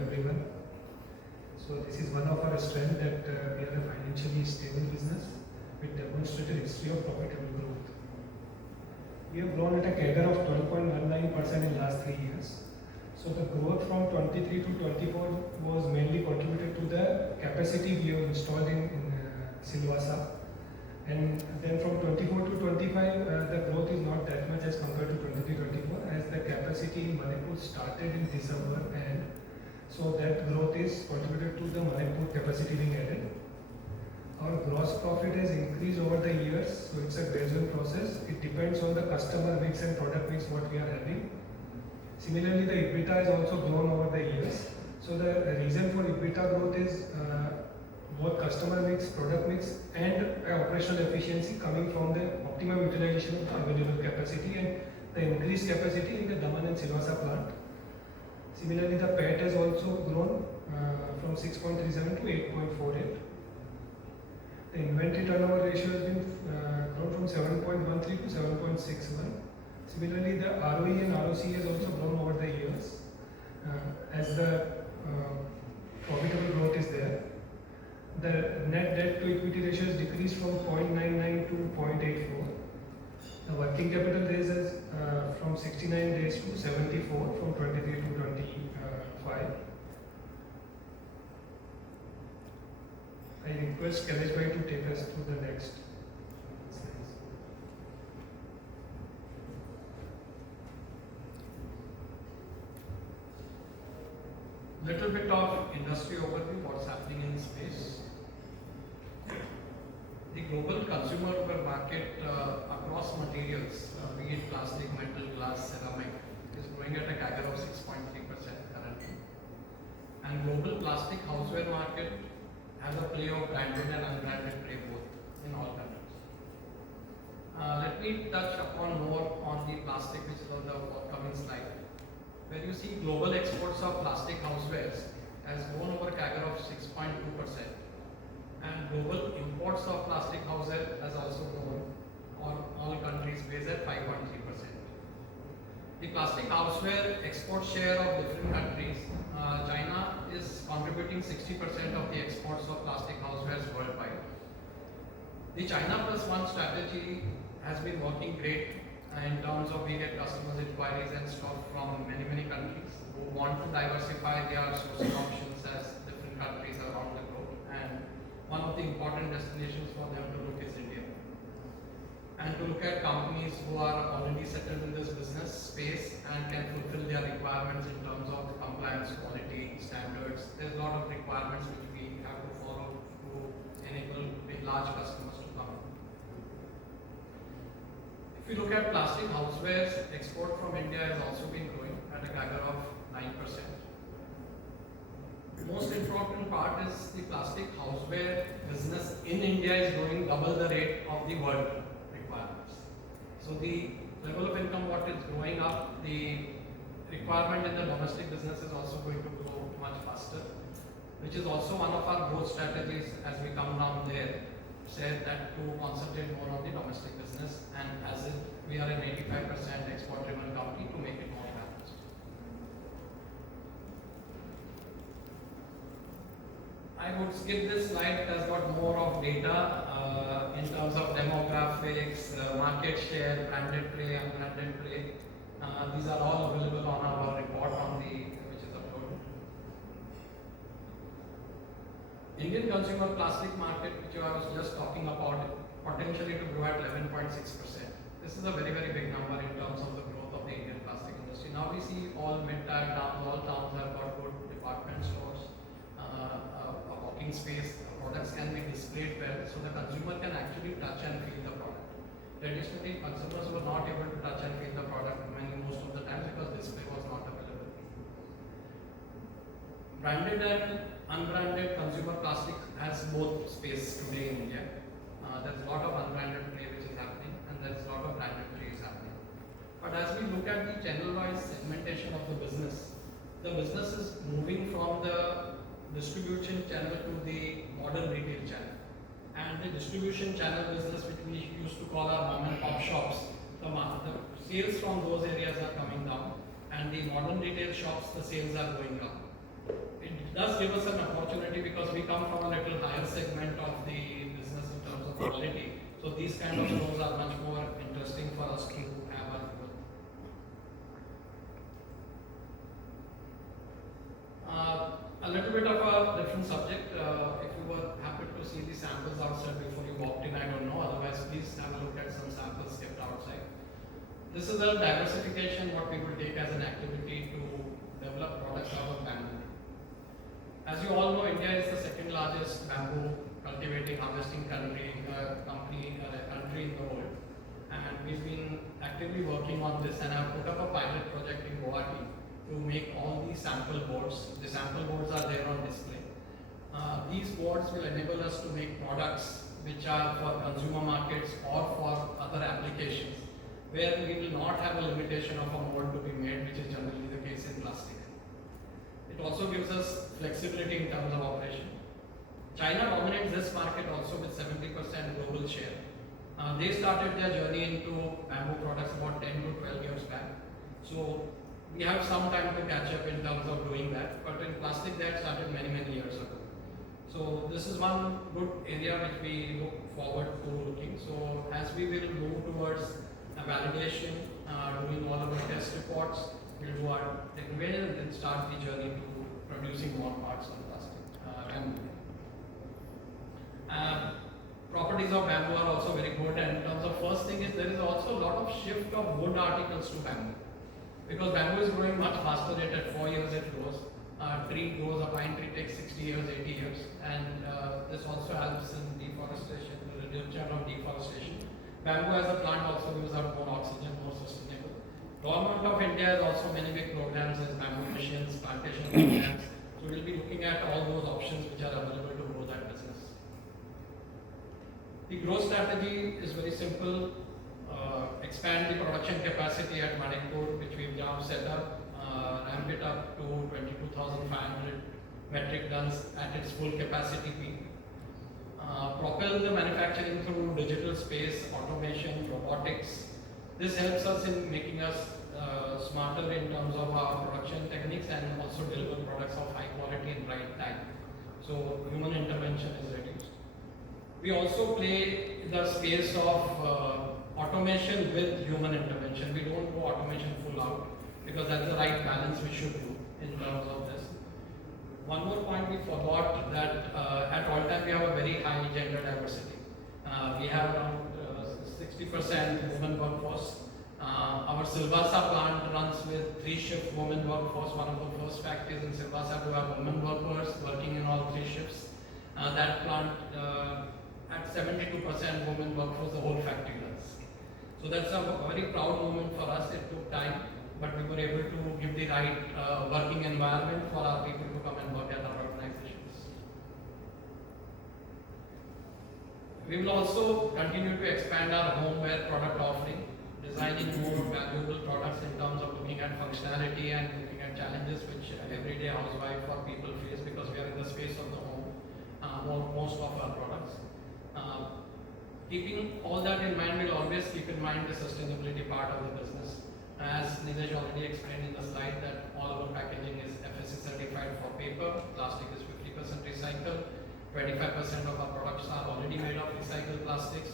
everyone. So this is one of our strengths that we are a financially stable business with demonstrated history of profitable growth. We have grown at a CAGR of 12.19% in last 3 years. So the growth from 23 to 24 was mainly contributed to the capacity we have installed in Silvassa. And then from 24 to 25, the growth is not that much as compared to 23-24 as the capacity in Manipur started in December, and so that growth is contributed to the Manipur capacity being added. Our gross profit has increased over the years, so it's a gradual process. It depends on the customer mix and product mix what we are having. Similarly, the EBITDA has also grown over the years. So the reason for EBITDA growth is both customer mix, product mix, and operational efficiency coming from the optimum utilization of the available capacity and the increased capacity in the Daman and Silvassa plant. Similarly, the PAT has also grown from 6.37 to 8.48. The inventory turnover ratio has been grown from 7.13 to 7.61. Similarly, the ROE and ROC has also grown over the years as the profitable growth is there. The net debt to equity ratio has decreased from 0.99 to 0.84. The working capital days is from 69 days to 74 from 23 to 25. I request Kailash bhai to take us to the next slides. Little bit of industry overview, what's happening in space. The global consumer market across materials, be it plastic, metal, glass, ceramic, is growing at a CAGR of 6.3% currently. And global plastic houseware market has a play of branded and unbranded play both in all countries. Let me touch upon more on the plastic, which is on the upcoming slide, where you see global exports of plastic housewares has grown over CAGR of 6.2%. And global imports of plastic houseware has also grown on all countries based at 5.3%. The plastic houseware export share of different countries, China is contributing 60% of the exports of plastic housewares worldwide. The China Plus One strategy has been working great in terms of we get customers inquiries and stock from many countries who want to diversify their sourcing options as different countries around the globe, and one of the important destinations for them to look is India. And to look at companies who are already settled in this business space and can fulfill their requirements in terms of compliance, quality, standards. There's a lot of requirements which we have to follow to enable big large customers to come in. If you look at plastic housewares, export from India has also been growing at a CAGR of 9%. The most important part is the plastic houseware business in India is growing double the rate of the world requirements. So the level of income what is growing up, the requirement in the domestic business is also going to grow much faster, which is also one of our growth strategies as we come down there, said that to concentrate more on the domestic business, and as we are an 85% export driven company, to make it more balanced. I would skip this slide. It has got more of data in terms of demographics, market share, branded play, unbranded play. These are all available on our report on which is uploaded. Indian consumer plastic market, which I was just talking about, potentially to grow at 11.6%. This is a very big number in terms of the growth of the Indian plastic industry. Now we see all mid-tier towns, all towns have got good department stores, a walking space, products can be displayed well, so the consumer can actually touch and feel the product. Traditionally, consumers were not able to touch and feel the product most of the times because display was not available. Branded and unbranded consumer plastic has both space today in India. There's a lot of unbranded play which is happening, and there's a lot of branded play is happening. But as we look at the channel-wise segmentation of the business is moving from the distribution channel to the modern retail channel. And the distribution channel business, which we used to call our mom and pop shops, the sales from those areas are coming down, and the modern retail shops, the sales are going up. It does give us an opportunity because we come from a little higher segment of the business in terms of quality. So these kind of roles are much more interesting for us to have our growth. A little bit of a different subject. If you were happy to see the samples outside before you walked in, I don't know. Otherwise, please have a look at some samples kept outside. This is a diversification, what we will take as an activity to develop products out of bamboo. As you all know, India is the second largest bamboo cultivating harvesting country in the world. And we've been actively working on this, and I've put up a pilot project in Guwahati to make all these sample boards. The sample boards are there on display. These boards will enable us to make products which are for consumer markets or for other applications, where we will not have a limitation of a mold to be made, which is generally the case in plastic. It also gives us flexibility in terms of operation. China dominates this market also with 70% global share. They started their journey into bamboo products about 10 to 12 years back. So we have some time to catch up in terms of doing that, but in plastic that started many years ago. So this is one good area which we look forward to looking. So as we will move towards a validation, doing all of our test reports, we'll do our technical and then start the journey to producing more parts on plastic. Properties of bamboo are also very good, and in terms of first thing is there is also a lot of shift of wood articles to bamboo. Because bamboo is growing much faster rate, at 4 years it grows. A tree grows, a pine tree takes 60 years, 80 years. And this also helps in deforestation, the reduction of deforestation. Bamboo as a plant also gives out more oxygen, more sustainable. Government of India has also many big programs as bamboo missions, plantation programs. So we'll be looking at all those options which are available to grow that business. The growth strategy is very simple. Expand the production capacity at Manipur, which we've now set up, ramp it up to 22,500 metric tons at its full capacity peak. Propel the manufacturing through digital space, automation, robotics. This helps us in making us smarter in terms of our production techniques and also deliver products of high quality and right time. So human intervention is reduced. We also play the space of automation with human intervention. We don't go automation full out because that's the right balance we should do in terms of this. One more point we forgot that at all time we have a very high gender diversity. We have around 60% women workforce. Our Silvassa plant runs with 3-shift women workforce, one of the first factories in Silvassa to have women workers working in all 3 shifts. That plant at 72% women workforce, the whole factory runs. So that's a very proud moment for us. It took time, but we were able to give the right working environment for our people to come and work at our organizations. We will also continue to expand our homeware product offering, designing more valuable products in terms of looking at functionality and looking at challenges which everyday housewife or people face because we are in the space of the home, most of our products. Keeping all that in mind, we'll always keep in mind the sustainability part of the business. As Nilesh already explained in the slide that all our packaging is FSC certified for paper, plastic is 50% recycled, 25% of our products are already made of recycled plastics,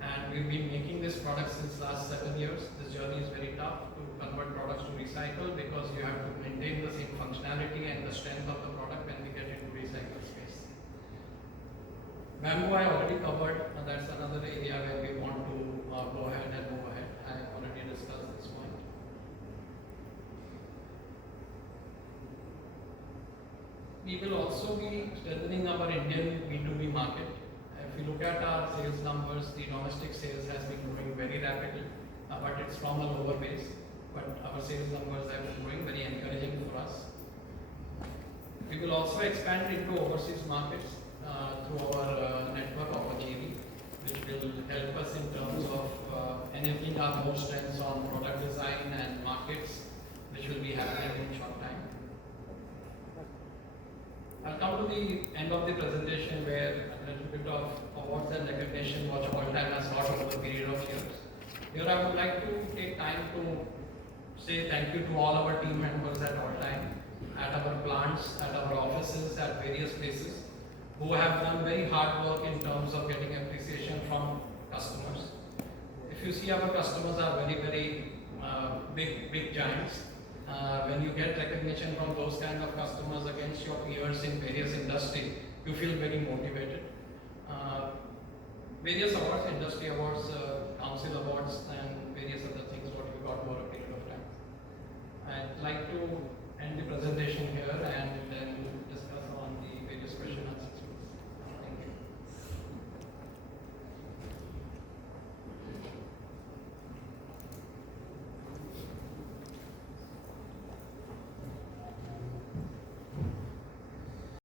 and we've been making this product since last 7 years. This journey is very tough to convert products to recycle because you have to maintain the same functionality and the strength of the product when we get into recycle space. Bamboo I already covered, and that's another area where we want to go ahead and move ahead. I already discussed this point. We will also be strengthening our Indian B2B market. If you look at our sales numbers, the domestic sales has been growing very rapidly, but it's from a lower base. But our sales numbers have been growing, very encouraging for us. We will also expand into overseas markets through our network of a JV, which will help us in terms of enabling our more strengths on product design and markets, which will be happening in short time. I'll come to the end of the presentation where a little bit of awards and recognition what All Time has got over the period of years. Here I would like to take time to say thank you to all our team members at All Time. at our plants, at our offices, at various places, who have done very hard work in terms of getting appreciation from customers. If you see, our customers are very big giants. When you get recognition from those kind of customers against your peers in various industry, you feel very motivated. Various awards, industry awards,